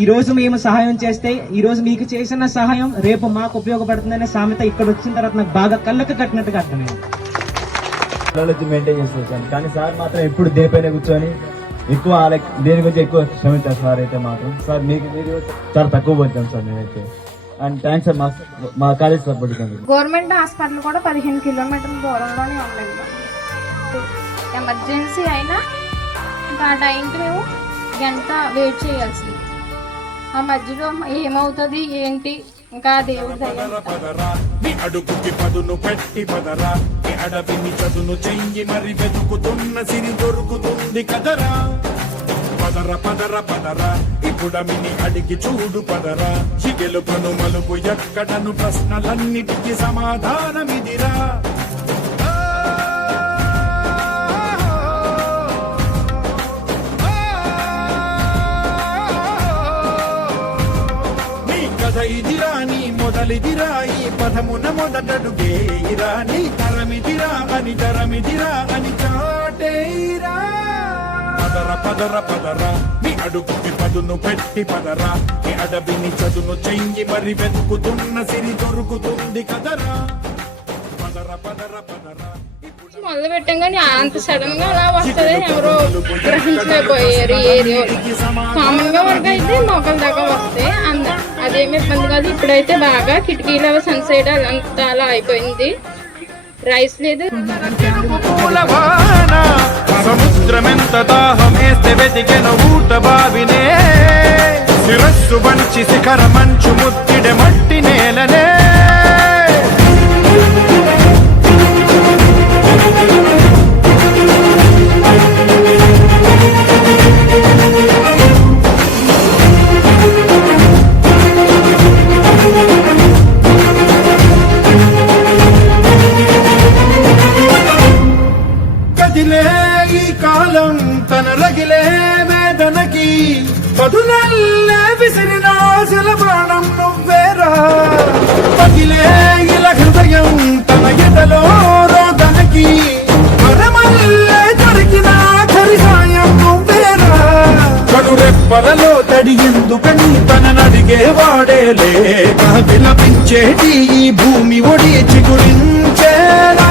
ఈ రోజు మేము సహాయం చేస్తే ఈ రోజు మీకు చేసిన సహాయం రేపు మాకు ఉపయోగపడుతుందనే సామెత ఇక్కడ వచ్చిన తర్వాత నాకు బాగా కళ్ళకు కట్టినట్టుగా అర్థమైంది. మెయింటైన్ చేస్తాను కానీ సార్ మాత్రం ఎప్పుడు దేపైన కూర్చొని ఎక్కువ దేని గురించి ఎక్కువ శ్రమించారు సార్. అయితే మాత్రం సార్ మీకు మీరు చాలా తక్కువ పోతాం సార్ నేనైతే. అండ్ థ్యాంక్స్ సార్ మా కాలేజ్ సపోర్ట్. గవర్నమెంట్ హాస్పిటల్ కూడా 15 కిలోమీటర్ల దూరంలోనే ఉందండి. ఎమర్జెన్సీ అయినా ఇంకా ఆ టైంకి మేము గంట వెయిట్ చేయాల్సింది. ఆ మధ్యలో ఏమవుతుంది ఏంటి ఇంకా దేవుడి అడుగుకి పదును పెట్టి పదరా, అడవిని చదును చెయ్యి మరి వెతుకుతున్న సిరి దొరుకుతుంది కదరా. పదర పదర పదరా ఇప్పుడమిని అడిగి చూడు పదరా, గెలుపను మలుపు ఎక్కడను ప్రశ్నలన్నిటికీ సమాధానమిదిరా. ఇదిరా నీ మొదలిదిరా ఈ పదమున మొదటడుగేయిరా, నీ తరమిదిరా అని తరమిదిరా అని చాటేయిరా. పదర పదర పదరా నీ అడుగుకి పదును పెట్టి పదరా, నీ అడవిని చదును చెయ్యి మరి వెతుకుతున్న సిరి దొరుకుతుంది కదరా. పదర పదర పదరా మొదలు పెట్టాం కానీ అంత సడన్ గా అలా వస్తుంది ఎవరో గ్రహించలేకపోయారు. ఏరియో కామన్ గా వరకు అయితే మొక్కల దాకా వస్తాయి, అదేమి ఇబ్బంది కాదు. ఇప్పుడైతే బాగా కిటికీల సన్సైడ్ అంతా అలా అయిపోయింది. రైస్ లేదు. సముద్రమెంత దాహమేస్తే వెతికెన ఊట బావినే, శిరస్సు వంచి శిఖర మంచు ముత్తిడె మట్టి నేలనే. ఈ కాలం తన రగిలే వేదనకి పదునల్లే విసిరినాశల ప్రాణం నువ్వేరా. పగిలే ఇలా హృదయం తన ఎదలో రోదనకి మరమల్లే దొరికిన ఖరి సాయం నువ్వేరా. కనురెప్పలలో తడి ఎందుకని తననడిగేవాడేలే, విలపించేటి ఈ భూమి ఒడి చిగురించేరా.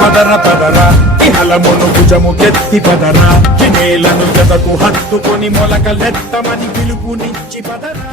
పదర పదరా ఇహలమును భుజము కెత్తి పదరా, నేలను జతకు హత్తుకొని మొలకలెత్తమని పిలుపునిచ్చి పదరా.